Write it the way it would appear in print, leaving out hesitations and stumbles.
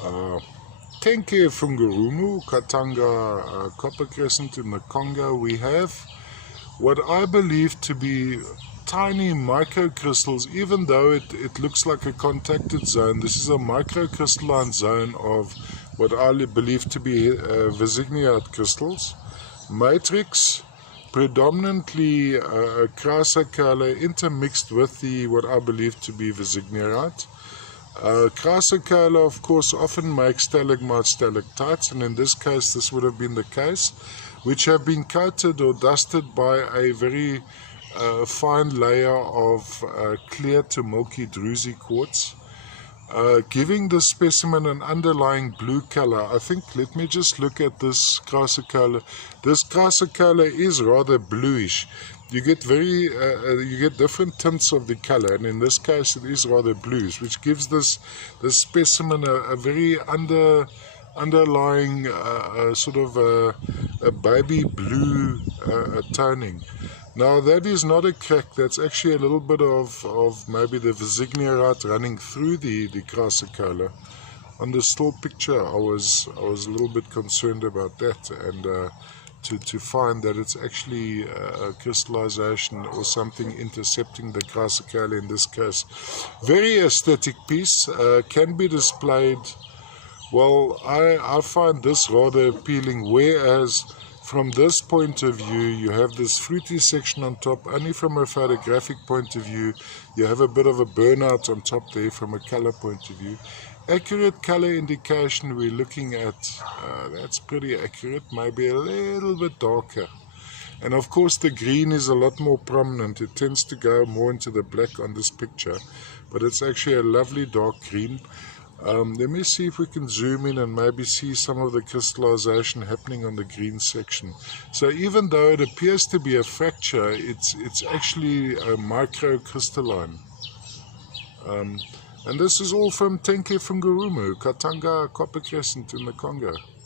Tenke Fungurumu, Katanga Copper Crescent in the Congo. We have what I believe to be tiny microcrystals, even though it looks like a contacted zone. This is a microcrystalline zone of what I believe to be Visigniite crystals. Matrix, predominantly chrysocala intermixed with the what I believe to be Visigniite. Chrysocala, of course, often makes stalagmites, stalactites, and in this case this would have been the case, which have been coated or dusted by a very fine layer of clear to milky druzy quartz, giving the specimen an underlying blue color. I think, let me just look at this chrysocala. This chrysocala is rather bluish. You get different tints of the color, and in this case it is rather bluish, which gives this specimen a very underlying sort of a baby blue toning. Now that is not a crack, that's actually a little bit of maybe the Visigniite running through the chrysocala. On the still picture I was a little bit concerned about that, and to find that it's actually a crystallization or something intercepting the chrysocala in this case. Very aesthetic piece, can be displayed. Well, I find this rather appealing, whereas from this point of view you have this fruity section on top. Only from a photographic point of view you have a bit of a burnout on top there from a color point of view. Accurate color indication we're looking at, that's pretty accurate, maybe a little bit darker. And of course the green is a lot more prominent. It tends to go more into the black on this picture, but it's actually a lovely dark green. Let me see if we can zoom in and maybe see some of the crystallization happening on the green section. So even though it appears to be a fracture, it's actually a microcrystalline. And this is all from Tenke Fungurumu, Katanga Copper Crescent in the Congo.